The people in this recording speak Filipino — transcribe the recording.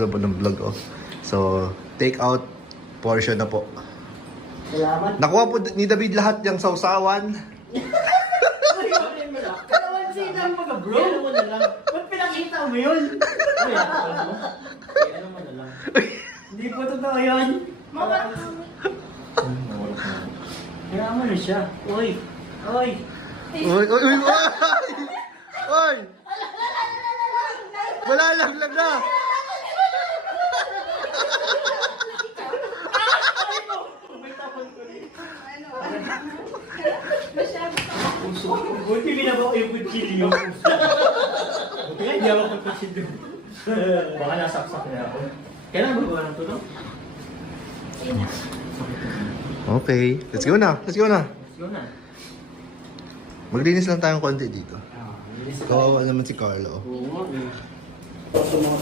pagtapos na po ng vlog, oh. So, take out portion na po. Salamat. Nakuha po ni David lahat yung sausawan. Kalawansin ang mga bro. Ano mo na lang. Ba't pinakita mo yun? Ay, ano mo na lang. Hindi po totoo yun. Mawala kami. Kaya mo na siya. Uy. Uy. Uy, uy, uy, uy! Uy! Wala lang na! Masyado ka. Buti binabaw yung kutsilyo. Buti nga, hindi ako magkutsilyo. Baka nasaksak na ako. Kailan ba ba ng tulong? Okay, let's go na. Let's go na. Let's go na. Maglinis lang tayong konti dito. Linis ka. Kawawa naman si Carlo. Oo nga eh. Pasok mga